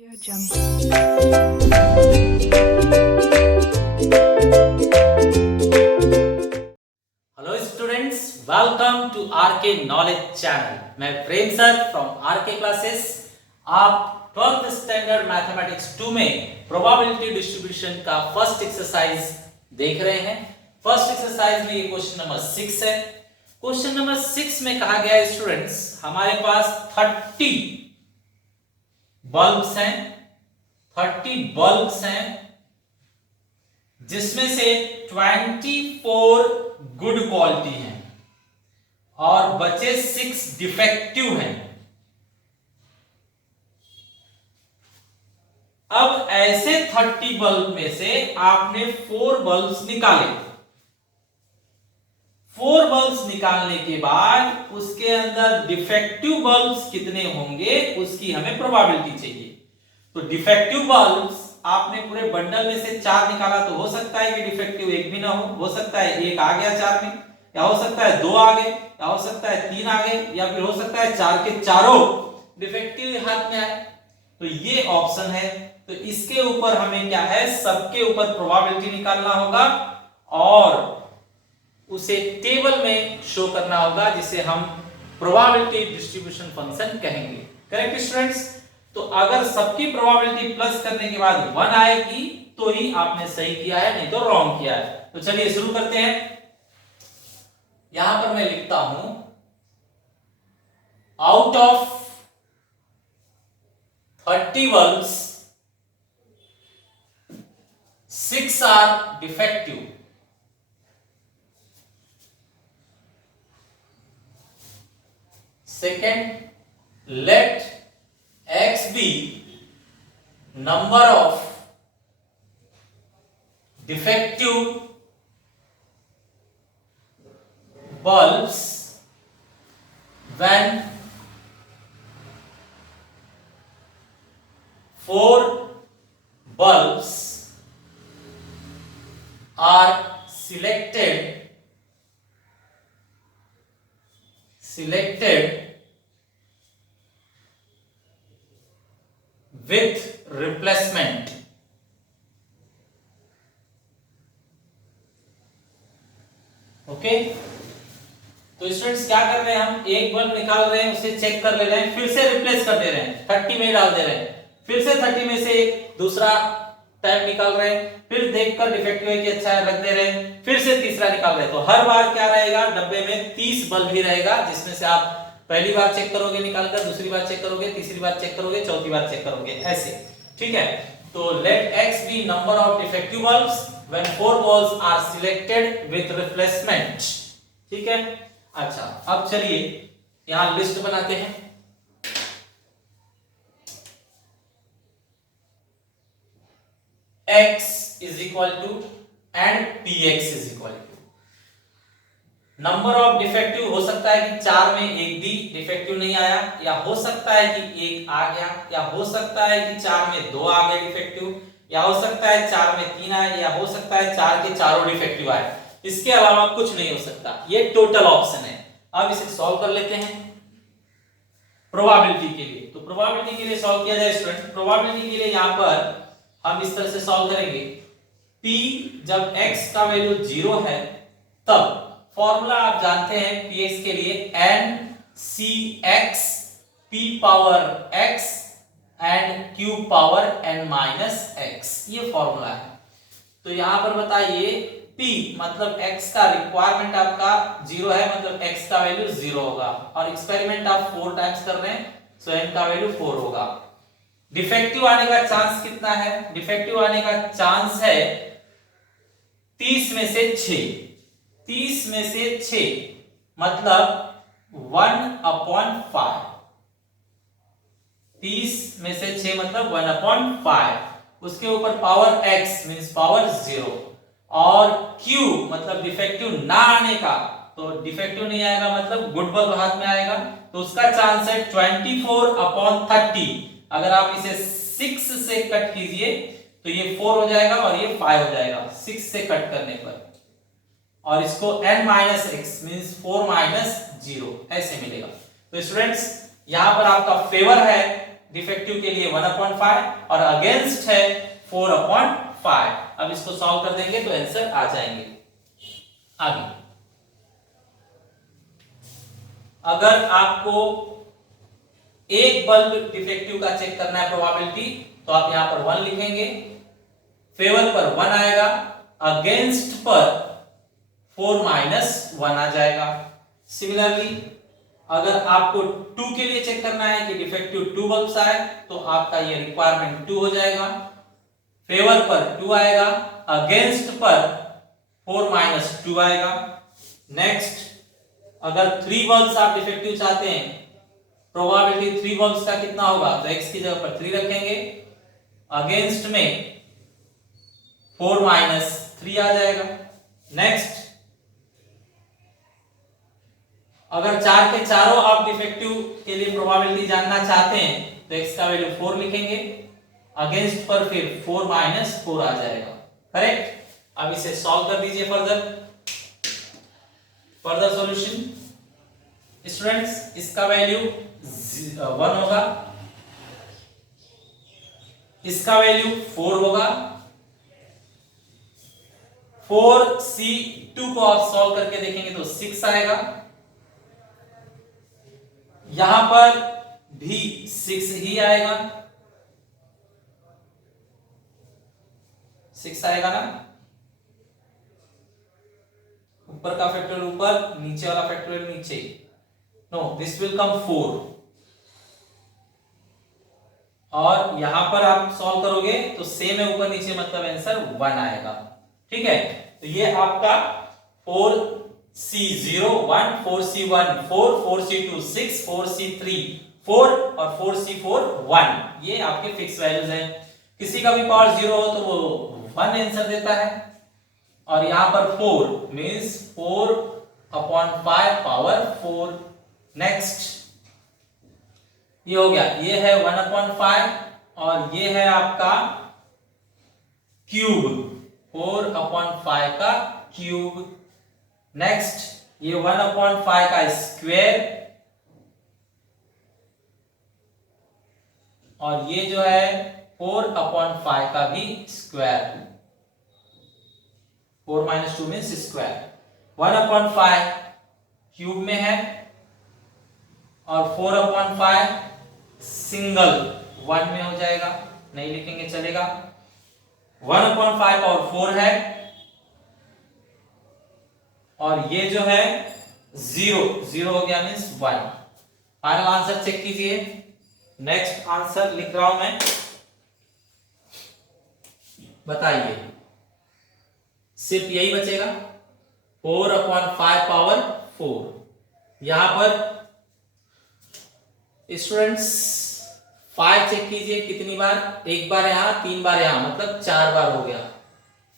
Audio Jungle. Hello students, welcome to RK knowledge channel. मैं Prem sir from RK classes. आप 12th standard mathematics 2 में probability distribution का first exercise देख रहे हैं। फर्स्ट एक्सरसाइज में ये क्वेश्चन नंबर 6 है। क्वेश्चन नंबर 6 में कहा गया है स्टूडेंट्स, हमारे पास 30 बल्ब्स हैं, 30 बल्ब्स हैं जिसमें से 24 गुड क्वालिटी हैं और बचे 6 डिफेक्टिव हैं। अब ऐसे 30 बल्ब में से आपने 4 बल्ब्स निकाले। 4 बल्ब्स निकालने के बाद उसके अंदर डिफेक्टिव बल्ब्स कितने होंगे उसकी हमें प्रोबेबिलिटी चाहिए। तो डिफेक्टिव बल्ब्स आपने पूरे बंडल में से 4 निकाला, तो हो सकता है कि डिफेक्टिव एक भी ना हो सकता है एक आ गया 4 में, या हो सकता है 2 आ गए, या हो सकता है 3 आ गए, या फिर हो सकता है 4 के चारों डिफेक्टिव हाथ में आए। तो ये ऑप्शन है। तो इसके ऊपर हमें क्या है, सबके ऊपर प्रोबेबिलिटी निकालना होगा और उसे टेबल में शो करना होगा, जिसे हम प्रोबेबिलिटी डिस्ट्रीब्यूशन फंक्शन कहेंगे। Correct students? तो अगर सबकी प्रोबेबिलिटी प्लस करने के बाद 1 आएगी तो ही आपने सही किया है, नहीं तो रॉन्ग किया है। तो चलिए शुरू करते हैं। यहां पर मैं लिखता हूं, out of 30 bulbs 6 are defective. Second, let X be number of defective bulbs when 4 bulbs are selected with replacement। Okay, तो स्टूडेंट्स क्या कर रहे हैं, हम एक बल्ब निकाल रहे हैं, उसे चेक कर ले रहे हैं, फिर से रिप्लेस कर दे रहे हैं, 30 में डाल दे रहे हैं, फिर से 30 में से एक दूसरा टाइप निकाल रहे हैं, फिर देखकर डिफेक्टिव है कि अच्छा है रख दे रहे हैं, फिर से तीसरा निकाल रहे हैं। तो हर बार क्या रहेगा, डब्बे में 30 बल्ब ही रहेगा, जिसमें से आप पहली बार चेक करोगे निकालकर, दूसरी बार चेक करोगे, तीसरी बार चेक करोगे, चौथी बार चेक करोगे, ऐसे। ठीक है, तो late x be number of defective bulbs when 4 bulbs are selected with replacement। ठीक है, अच्छा अब चलिए यहां लिस्ट बनाते हैं। x is equal to and px is equal to number of defective. हो सकता है कि 4 में एक भी डिफेक्टिव नहीं आया, या हो सकता है कि एक आ गया, या हो सकता है कि 4 में 2 आ गए डिफेक्टिव, या हो सकता है 4 में 3 आए, या हो सकता है 4 के चारों डिफेक्टिव आए। इसके अलावा कुछ नहीं हो सकता। ये टोटल ऑप्शन है। अब इसे सॉल्व कर लेते हैं प्रोबेबिलिटी के लिए। तो प्रोबेबिलिटी के लिए सॉल्व किया जाए स्टूडेंट। प्रोबेबिलिटी के लिए यहां पर हम इस तरह से सॉल्व करेंगे, p जब x का वैल्यू 0 है तब फॉर्मूला आप जानते हैं px के लिए, n cx p power x and q power n minus x, ये फॉर्मूला है। तो यहां पर बताइए p मतलब x का रिक्वायरमेंट आपका 0 है, मतलब x का वैल्यू 0 होगा, और एक्सपेरिमेंट आप 4 टाइम्स कर रहे हैं, सो n का वैल्यू 4 होगा। डिफेक्टिव आने का चांस कितना है, डिफेक्टिव आने का चांस है 30 में से 6। 30 में से 6 मतलब 1/5। 30 में से 6 मतलब 1/5। उसके ऊपर पावर x मींस पावर 0, और q मतलब डिफेक्टिव ना आने का, तो डिफेक्टिव नहीं आएगा मतलब गुड बल्ब हाथ में आएगा, तो उसका चांस है 24/30। अगर आप इसे 6 से कट कीजिए तो ये 4 हो जाएगा और ये 5 हो जाएगा 6 से कट करने पर, और इसको n minus x means 4 minus 0 ऐसे मिलेगा। तो स्टूडेंट्स यहां पर आपका फेवर है डिफेक्टिव के लिए 1/5 और अगेंस्ट है 4/5। अब इसको सॉल्व कर देंगे तो आंसर आ जाएंगे। आगे अगर आपको एक बल्ब डिफेक्टिव का चेक करना है प्रोबेबिलिटी, तो आप यहां पर 1 लिखेंगे, फेवर पर 1 आएगा, अगेंस्ट पर 4 - 1 आ जाएगा। सिमिलरली अगर आपको 2 के लिए चेक करना है कि डिफेक्टिव 2 बल्ब्स आए, तो आपका ये रिक्वायरमेंट 2 हो जाएगा, फेवर पर 2 आएगा, अगेंस्ट पर 4 - 2 आएगा। नेक्स्ट अगर 3 बल्ब्स आप डिफेक्टिव चाहते हैं, प्रोबेबिलिटी 3 बल्ब्स का कितना होगा, तो x की जगह पर 3 रखेंगे, अगेंस्ट में 4 - 3 आ जाएगा। नेक्स्ट अगर 4 के चारों आप डिफेक्टिव के लिए प्रोबेबिलिटी जानना चाहते हैं, तो x का वैल्यू 4 लिखेंगे, अगेंस्ट पर फिर 4 - 4 आ जाएगा। करेक्ट। अब इसे सॉल्व कर दीजिए फर्दर सॉल्यूशन। स्टूडेंट्स इसका वैल्यू 1 होगा, इसका वैल्यू 4 होगा, 4C2 को आप सॉल्व करके देखेंगे तो 6 आएगा, यहां पर भी 6 ही आएगा, 6 आएगा ना, ऊपर का फैक्टोरियल ऊपर, नीचे वाला फैक्टोरियल नीचे, नो दिस विल कम 4, और यहां पर आप सॉल्व करोगे तो सेम है ऊपर नीचे, मतलब आंसर 1 आएगा। ठीक है, तो ये आपका 4C0 1, 4C1 4, 4C2 6, 4C3 4 और 4C4 1, ये आपके फिक्स वैल्यूज हैं। किसी का भी पावर 0 हो तो वो 1 आंसर देता है, और यहां पर 4 मींस 4/5 पावर 4। नेक्स्ट ये हो गया, ये है 1/5 और ये है आपका क्यूब, 4/5 का क्यूब। नेक्स्ट ये 1/5 का स्क्वायर, और ये जो है 4/5 का भी स्क्वायर, 4 - 2 मीन्स स्क्वायर। 1/5 क्यूब में है और 4/5 सिंगल 1 में हो जाएगा, नहीं लिखेंगे चलेगा। 1/5 और 4 है, और ये जो है 0 हो गया मीन्स 1। फाइनल आंसर चेक कीजिए। नेक्स्ट आंसर लिख रहा हूं मैं, बताइए, सिर्फ यही बचेगा 4/5 पावर 4। यहां पर स्टूडेंट्स 5 चेक कीजिए कितनी बार, एक बार यहां, 3 बार यहां, मतलब 4 बार हो गया।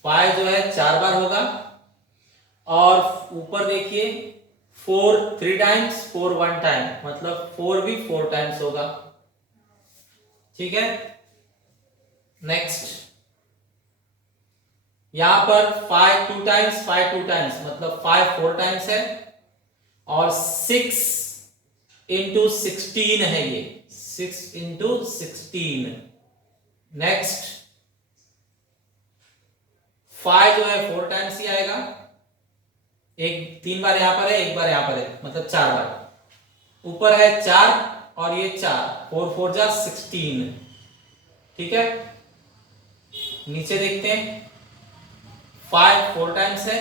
5 जो है 4 बार होगा, और ऊपर देखिए 4 3 टाइम्स, 4 1 टाइम, मतलब 4 भी 4 टाइम्स होगा। ठीक है। नेक्स्ट यहां पर 5 2 टाइम्स, 5 2 टाइम्स, मतलब 5 4 टाइम्स है, और 6 × 16 है, ये 6 × 16। नेक्स्ट 5 जो है 4 टाइम्स ही आएगा, एक 3 बार यहां पर है, एक बार यहां पर है, मतलब 4 बार। ऊपर है 4 और ये 4, 4 4 जा 16। ठीक है। नीचे देखते हैं, 5 4 टाइम्स है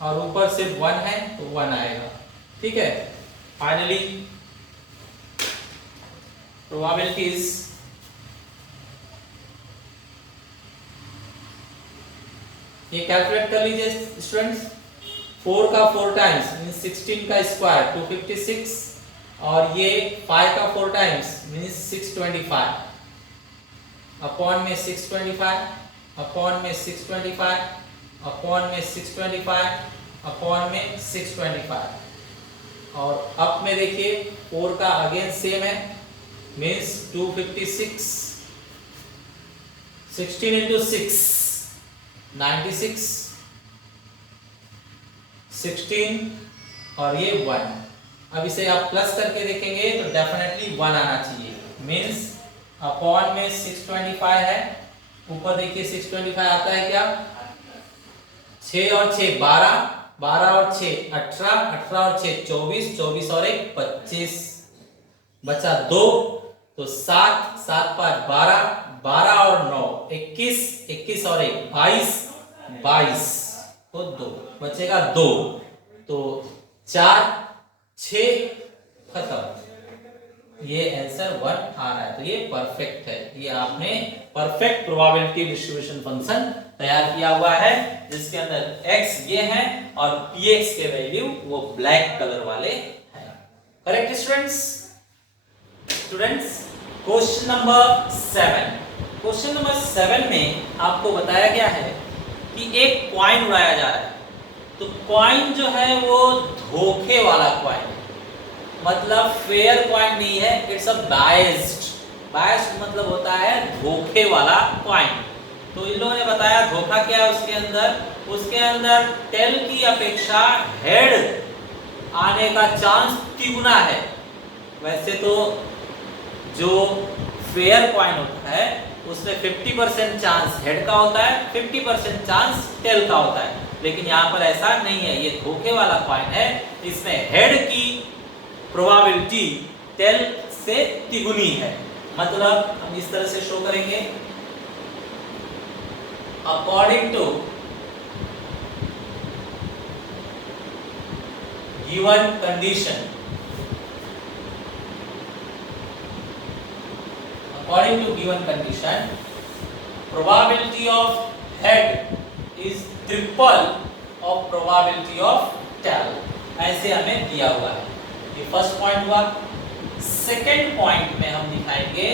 और ऊपर सिर्फ 1 है तो 1 आएगा। ठीक है। फाइनली प्रोबेबिलिटीज, ये कैलकुलेट कर लीजिए स्टूडेंट्स। 4 का 4 टाइम्स मींस 16 का स्क्वायर 256, और ये 5 का 4 टाइम्स मींस 625, अपॉन में 625, अपॉन में 625, अपॉन में 625, अपॉन में 625, और अप में देखिए 4 का अगेन सेम है मींस 256, 16 × 6 96, 16 और ये 1, अब इसे आप प्लस करके देखेंगे तो डेफिनेटली 1 आना चाहिए, मींस अपॉन में 625 है, ऊपर देखिए 625 आता है क्या, 6 और 6 12, 12 और 6 18, 18 और 6 24, 24 और 1 25, बचा 2, तो 7, 7 5 12, 12 और 9 21, 21 और 1 22, 22 तो 2 बचेगा 2, तो 4 6 खत्म, ये आंसर 1 आ रहा है, तो ये परफेक्ट है। ये आपने परफेक्ट प्रोबेबिलिटी डिस्ट्रीब्यूशन फंक्शन तैयार किया हुआ है, जिसके अंदर x ये है और px के वैल्यू वो ब्लैक कलर वाले हैं। Correct students? Students, question number 7, question number 7 में आपको बताया गया है कि एक कॉइन उड़ाया जा रहा है, तो कॉइन जो है वो धोखे वाला कॉइन है, मतलब फेयर कॉइन नहीं है, इट्स अ बायस्ड। बायस्ड मतलब होता है धोखे वाला कॉइन। तो इन लोगों ने बताया धोखा क्या है उसके अंदर टेल की अपेक्षा हेड आने का चांस तिगुना है। वैसे तो जो फेयर कॉइन होता है उसमें 50% चांस हेड का होता है, 50% चांस टेल का होता है, लेकिन यहाँ पर ऐसा नहीं है, ये धोखे वाला कॉइन है, इसमें हेड की प्रोबेबिलिटी टेल से तिगुनी है। मतलब हम इस तरह से शो करेंगे, according to given condition, according to given condition, probability of head is triple of probability of tail, ऐसे हमें दिया हुआ है। ये फर्स्ट पॉइंट हुआ। सेकेंड पॉइंट में हम दिखाएंगे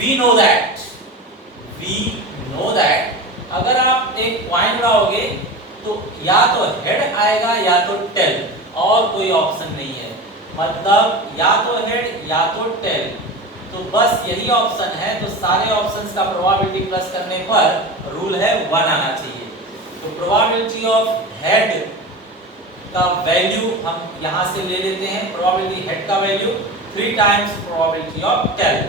we know that अगर आप एक कॉइन उड़ाओगे तो या तो हेड आएगा या तो टेल, और कोई ऑप्शन नहीं है, मतलब या तो हेड या तो टेल, तो बस यही ऑप्शन है। तो सारे ऑप्शंस का प्रोबेबिलिटी प्लस करने पर रूल है 1 आना चाहिए। तो प्रोबेबिलिटी ऑफ हेड का वैल्यू हम यहां से ले लेते हैं, प्रोबेबिलिटी हेड का value 3 times probability of tail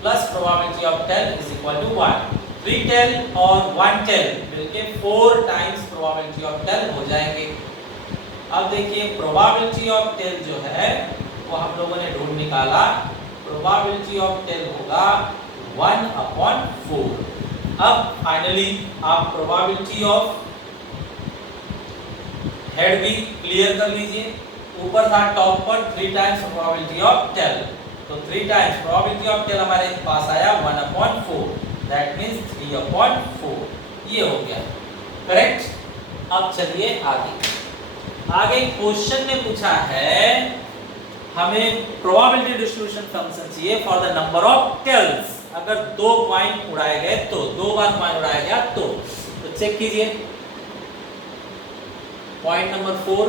plus probability of tail is equal to 1। 3 tail और 1 टेल मिलके 4 टाइम्स प्रोबेबिलिटी ऑफ टेल हो जाएंगे। अब देखिए प्रोबेबिलिटी ऑफ टेल जो है वो हम लोगों ने ढूंढ निकाला, प्रोबेबिलिटी ऑफ टेल होगा 1/4। अब फाइनली आप प्रोबेबिलिटी ऑफ हेड भी क्लियर कर लीजिए। ऊपर था टॉप पर 3 टाइम्स प्रोबेबिलिटी ऑफ टेल, तो 3 टाइम्स प्रोबेबिलिटी ऑफ टेल हमारे पास आया 1/4, दैट मींस 3/4, ये हो गया करेक्ट। अब चलिए आगे क्वेश्चन में पूछा है हमें प्रोबेबिलिटी डिस्ट्रीब्यूशन फंक्शन चाहिए for the number of tails. अगर 2 कॉइन उड़ाए गए तो 2 बार कॉइन उड़ाया गया तो चेक कीजिए point number 4,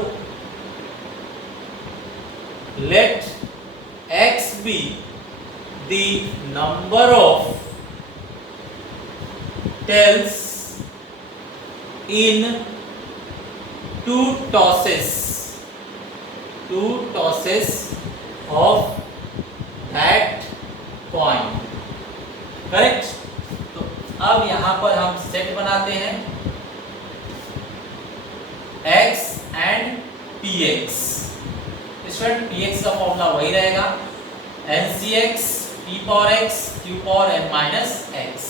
let x be the number of tails in 2 tosses of that coin, correct. तो अब यहां पर हम सेट बनाते हैं x and px। Student px का फॉर्मूला वही रहेगा ncx p power x q power n minus x।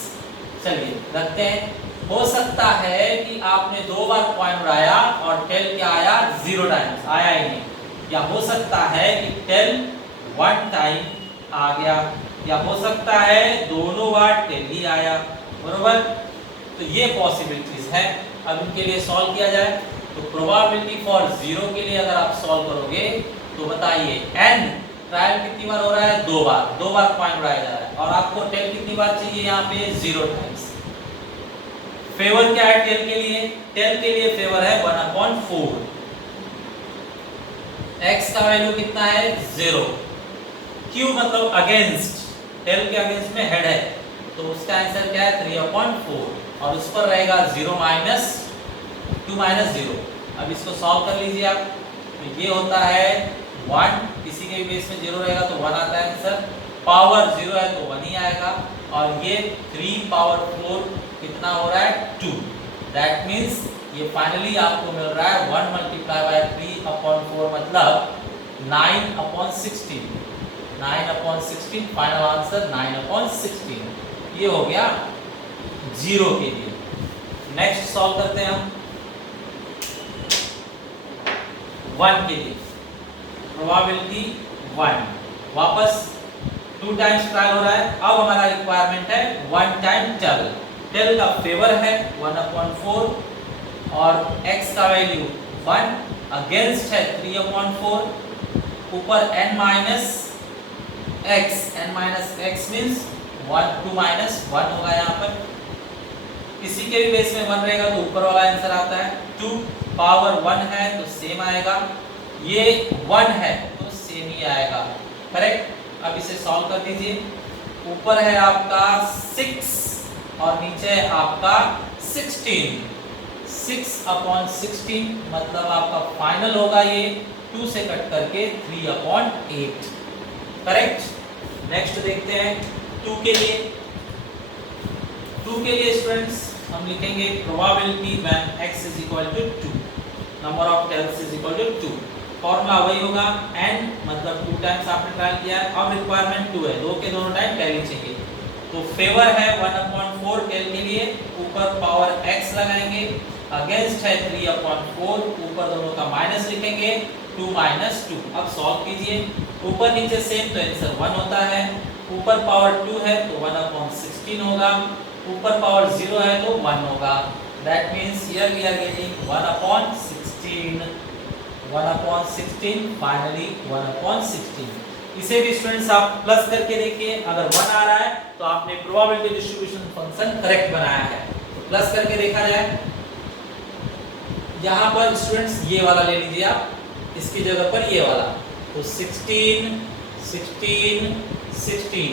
चलिए रखते हैं। हो सकता है कि आपने 2 बार कॉइन उड़ाया और टेल क्या आया 0 टाइम्स, आया ही नहीं, या हो सकता है कि टेल 1 टाइम आ गया, या हो सकता है दोनों बार टेल ही आया, बरोबर। तो ये पॉसिबिलिटीज है। अब इनके लिए सॉल्व किया जाए तो प्रोबेबिलिटी फॉर 0 के लिए अगर आप सॉल्व करोगे तो बताइए n ट्रायल कितनी बार हो रहा है, 2 बार कॉइन उड़ाया जा रहा है, और आपको टेल कितनी बार चाहिए यहाँ पे 0 टाइम्स। फेवर क्या है टेल के लिए? टेल के लिए फेवर है 1/4। x का वैल्यू कितना है 0, q मतलब अगेंस्ट, टेल के अगेंस्ट में हेड है, तो उसका आंसर क्या है 3/4, और उस पर रहेगा 0 माइनस 2 माइनस 0। अब इसको सॉल्व कर लीजिए आप, तो ये होता है 1, किसी के भी बेस में 0 रहेगा तो 1 आता है आंसर, पावर 0 है तो 1 ही आएगा, और ये 3 पावर 4 कितना हो रहा है 2। दैट मीन्स ये फाइनली आपको मिल रहा है 1 मल्टीप्लाई बाय 3/4 मतलब 9/16, 9/16, फाइनल आंसर 9/16। ये हो गया 0 के लिए। नेक्स्ट सॉल्व करते हैं हम 1 के लिए, प्रोबेबिलिटी 1, वापस 2 टाइम्स ट्रायल हो रहा है। अब हमारा रिक्वायरमेंट है 1 टाइम टेल, टेल का फेवर है 1/4 और x का वैल्यू 1, अगेंस्ट है 3/4, ऊपर n minus x means 2 minus 1 होगा यहाँ पर। किसी के भी बेस में 1 रहेगा तो ऊपर वाला आंसर आता है, 2 पावर 1 है तो सेम आएगा, ये 1 है तो सेम ही आएगा, करेक्ट। अब इसे सॉल्व कर दीजिए, ऊपर है आपका 6 और नीचे है आपका 16, 6/16 मतलब आपका फाइनल होगा ये 2 से कट करके 3/8, करेक्ट। नेक्स्ट देखते हैं 2 के लिए। 2 के लिए स्टूडेंट्स हम लिखेंगे probability when x is equal to 2, number of tails is equal to 2, formula वही होगा n मतलब 2 टाइम्स आपने ट्राई किया है। अब रिक्वायरमेंट 2 है, दो के दोनों टाइम टेल ही चाहिए, तो फेवर है 1/4 टेल के लिए, ऊपर पावर x लगाएंगे, अगेंस्ट है 3/4, ऊपर दोनों का माइनस लिखेंगे, 2 माइनस 2। अब सॉल्व कीजिए, ऊपर नीचे सेम तो आंसर 1 होता है, ऊपर पावर 2 है तो 1/16 होगा, ऊपर पावर 0 है तो 1 होगा। That means here we are getting 1/16, 1/16, finally 1/16। इसे भी स्टूडेंट्स आप प्लस करके देखिए, अगर 1 आ रहा है तो आपने प्रोबेबिलिटी डिस्ट्रीब्यूशन फंक्शन करेक्ट बनाया है। तो प्लस करके देखा जाए, यहाँ पर स्टूडेंट्स ये वाला ले लीजिए आप, इसकी जगह पर ये वाला, तो 16, 16, 16,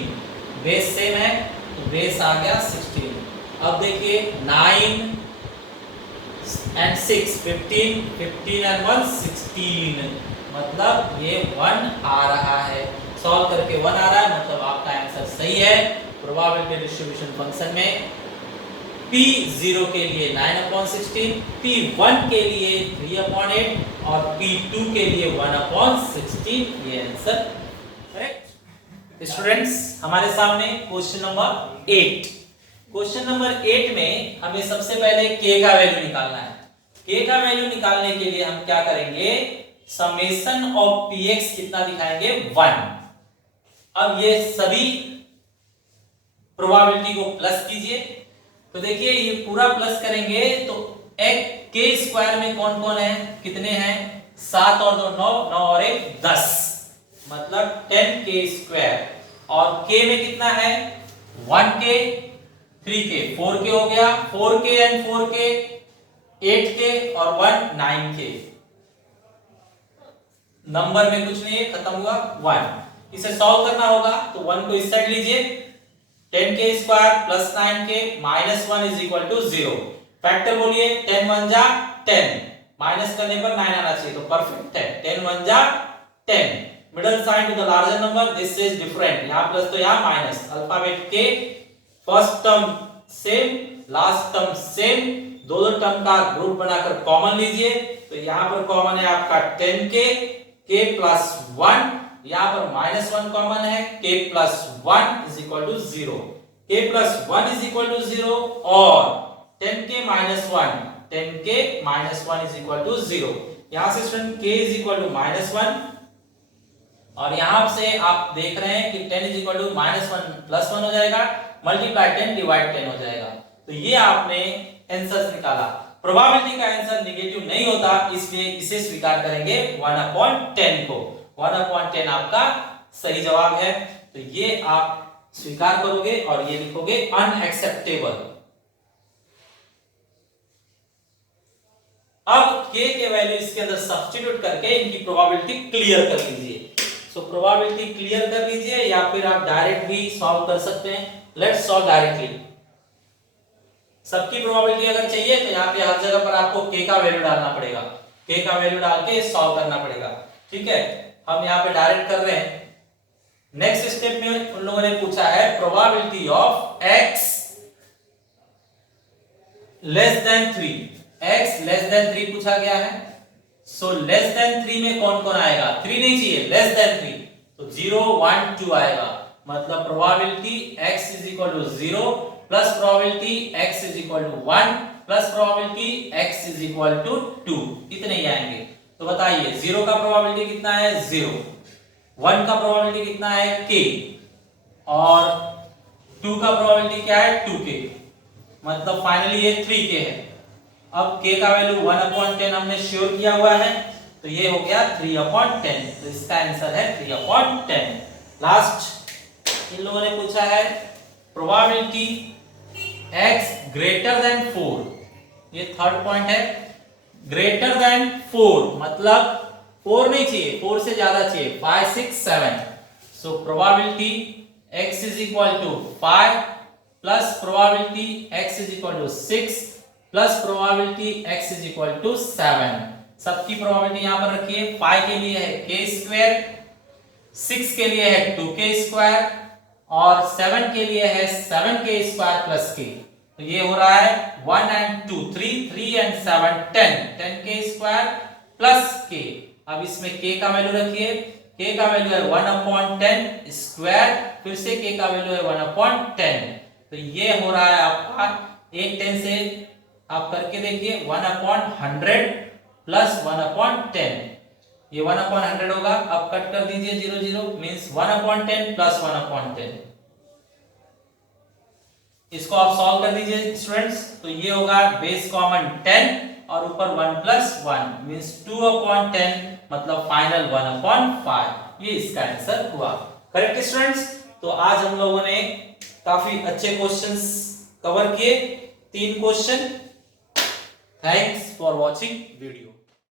बेस सेम है तो बेस आ गया 16। अब देखिए 9 and 6 15, 15 and 1 16, मतलब ये 1 आ रहा है, सॉल्व करके 1 आ रहा है मतलब आपका आंसर सही है। प्रोबेबिलिटी डिस्ट्रीब्यूशन फंक्शन में P0 के लिए 9/16, P1 के लिए 3/8 और P2 के लिए 1/16, ये आंसर करेक्ट। स्टूडेंट्स हमारे सामने क्वेश्चन नंबर 8। क्वेश्चन नंबर 8 में हमें सबसे पहले k का वैल्यू निकालना है। k का वैल्यू निकालने के लिए हम क्या करेंगे, समेशन ऑफ px कितना दिखाएंगे 1। अब ये सभी प्रोबेबिलिटी को प्लस कीजिए, तो देखिए ये पूरा प्लस करेंगे तो एक k स्क्वायर में कौन कौन है, कितने हैं, 7 और 2 9, 9 और 1 10, मतलब 10k स्क्वायर, और k में कितना है 1k, 3k, 4k हो गया, 4k एंड 4k 8k और 1 9k, नंबर में कुछ नहीं है, खत्म हुआ 1। इसे सॉल्व करना होगा तो 1 को इस साइड लीजिए, 10k square plus 9k minus 1 is equal to 0। Factor बोलिए, 10 1 जा 10, माइनस करने पर 9 आना चाहिए तो परफेक्ट है, 10 1 जा 10, middle sign to the larger number, this is different, यहां प्लस तो यहां minus, alphabet k, first term same, last term same, दो टर्म का ग्रुप बनाकर कॉमन लीजिए, तो यहां पर कॉमन है आपका 10k, k प्लस 1, यहां पर माइनस 1 कॉमन है, k plus 1 is equal to 0, k plus 1 is equal to 0 और 10k minus 1, 10k minus 1 is equal to 0। यहां से student k is equal to minus 1 और यहां से आप देख रहे हैं कि 10 is equal to minus 1 plus 1 हो जाएगा, मल्टीप्लाई 10 डिवाइड 10 हो जाएगा, तो ये आपने आंसर निकाला। प्रोबेबिलिटी का आंसर नेगेटिव नहीं होता, इसलिए इसे स्वीकार करेंगे 1/10 को, 1/10 आपका सही जवाब है, तो ये आप स्वीकार करोगे और ये लिखोगे अनएक्सेप्टेबल। अब k के वैल्यू इसके अंदर सब्स्टिट्यूट करके इनकी प्रोबेबिलिटी क्लियर कर लीजिए। सो प्रोबेबिलिटी क्लियर कर लीजिए या फिर आप डायरेक्ट भी सॉल्व कर सकते हैं। Let's solve directly. सबकी प्रोबेबिलिटी अगर चाहिए तो यहाँ पे हर जगह पर आपको k का वैल्यू डालना पड़ेगा, k का वैल्यू डाल के सॉल्व करना पड़ेगा, ठीक है। हम यहाँ पे डायरेक्ट कर रहे हैं। नेक्स्ट स्टेप में उन लोगों ने पूछा है probability of x less than 3, x less than 3 पूछा गया है। सो लेस देन 3 में कौन कौन आएगा, 3 नहीं चाहिए, लेस देन 3, तो 0 1 2 आएगा। मतलब probability x is equal to 0 plus probability x is equal to 1 plus probability x is equal to 2, इतने ही आएंगे। तो बताइए 0 का प्रोबेबिलिटी कितना है, 0, 1 का प्रोबेबिलिटी कितना है, k, और 2 का प्रोबेबिलिटी क्या है, 2k, मतलब फाइनली ये 3k है। अब k का वैल्यू 1/10 हमने श्योर किया हुआ है, तो ये हो गया 3/10, तो इसका आंसर है 3/10। लास्ट इन लोगों ने पूछा है प्रोबेबिलिटी x ग्रेटर देन 4, ये थर्ड पॉइंट है। ग्रेटर देन 4 मतलब 4 नहीं चाहिए, 4 से ज्यादा चाहिए, 5 6 7। So probability x is equal to 5 plus probability x is equal to 6 plus probability x is equal to 7। सबकी प्रोबेबिलिटी यहां पर रखिए। 5 के लिए है k स्क्वायर, 6 के लिए है 2k स्क्वायर, और 7 के लिए है 7k स्क्वायर प्लस k। तो ये हो रहा है 1 and 2 3, 3 and 7 10, 10k square plus k। अब इसमें k का वैल्यू रखिए, k का वैल्यू है 1/10 स्क्वायर, फिर से k का वैल्यू है 1/10। तो ये हो रहा है आपका 1 10 से आप करके देखिए 1/100 प्लस 1/10, ये 1/100 होगा। अब कट कर दीजिए 0 0, मींस 1/10 प्लस 1/10। इसको आप सॉल्व कर दीजिए स्टूडेंट्स, तो ये होगा बेस कॉमन 10 और ऊपर 1 प्लस 1 मींस 2/10, मतलब फाइनल 1/5। ये इसका आंसर हुआ। Correct students. तो आज हम लोगों ने काफी अच्छे क्वेश्चंस कवर किए, 3 question. Thanks for watching video.